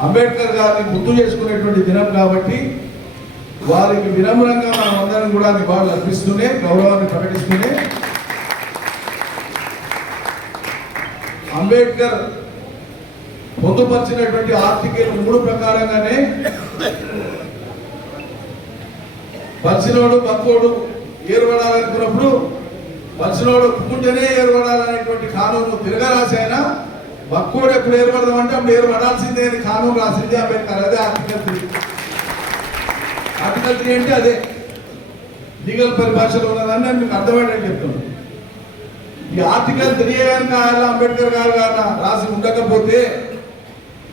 అంబేద్కర్ గారిని గుర్తు చేసుకునేటువంటి దినం కాబట్టి వారికి వినమ్రంగా మనం అందరం కూడా నివాళులు అర్పిస్తూనే గౌరవాన్ని ప్రకటిస్తూనే అంబేద్కర్ పొందుపరిచినటువంటి ఆర్టికల్ మూడు ప్రకారంగానే బలిసినోడు బక్కోడు ఏర్పడాలనుకున్నప్పుడు బలిసినోడు పుట్టుంటేనే ఏర్పడాలనేటువంటి కానూను తిరగరాసి ఆయన బక్కోడు ఎప్పుడు ఏర్పడదామంటే అప్పుడు ఏర్పడాల్సిందే అని కానూను రాసింది అంబేద్కర్ అదే ఆర్టికల్ త్రీ ఆర్టికల్ త్రీ అంటే అదే. లీగల్ పరిభాషలో ఉన్నదని నేను మీకు అర్థమయ్యేటట్టు చెప్తున్నాను. ఈ ఆర్టికల్ త్రీ కనుక ఆయన అంబేద్కర్ గారు కనుక రాసి ఉండకపోతే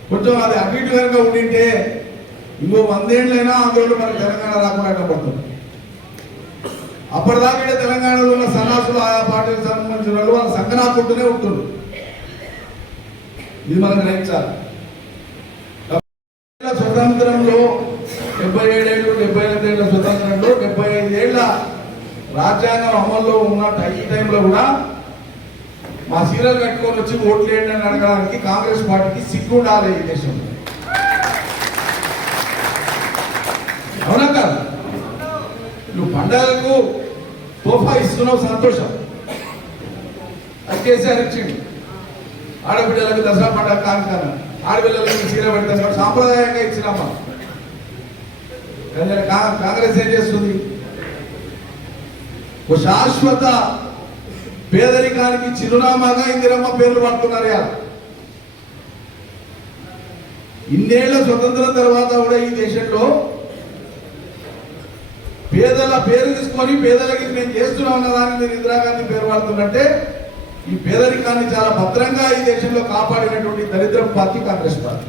కొంచెం అది అటు కనుక ఉండింటే ఇంకో వందేళ్ళైనా ఆందోళన మన తెలంగాణ రాకుండా పడుతుంది అప్పటిదాకా తెలంగాణలో ఉన్న సన్నాసులు ఆయా పార్టీలకు సంబంధించిన వాళ్ళు వాళ్ళ సంకనాకుంటూనే ఉంటుండ్రు ఇది మనం గ్రహించాలి స్వతంత్రంలో డెబ్బై ఏడేళ్ళు డెబ్బై ఎనిమిదేళ్ళ స్వతంత్రంలో డెబ్బై ఐదేళ్ళ రాజ్యాంగం అమల్లో ఉన్న టై- ఈ టైంలో కూడా మా సీరియల్ కట్టుకొని వచ్చి ఓట్లు వేయండి అని అడగడానికి కాంగ్రెస్ పార్టీకి సిగ్గు ఉండాలి ఈ దేశంలో. అవునా కాదు? నువ్వు పండగలకు తోఫా ఇస్తున్నావు సంతోషం. అది చేసి అరిచిండి ఆడపిల్లలకు దసరా పండుగ కానుకాను ఆడపిల్లలకు చీర పెడతాం సాంప్రదాయంగా ఇచ్చినామా? కాంగ్రెస్ ఏం చేస్తుంది? ఒక శాశ్వత పేదరికానికి చిరునామాగా ఇందిరమ్మ పేర్లు పడుతున్నారు ఇవాళ. ఇన్నేళ్ళ స్వతంత్రం తర్వాత కూడా ఈ దేశంలో పేదల పేరు తీసుకొని పేదలకి మేము నేను చేస్తున్నా మీరు ఇందిరాగాంధీ పేరు వాడుతున్నట్టే ఈ పేదరికాన్ని చాలా భద్రంగా ఈ దేశంలో కాపాడినటువంటి దరిద్రం పార్టీ కాంగ్రెస్ పార్టీ.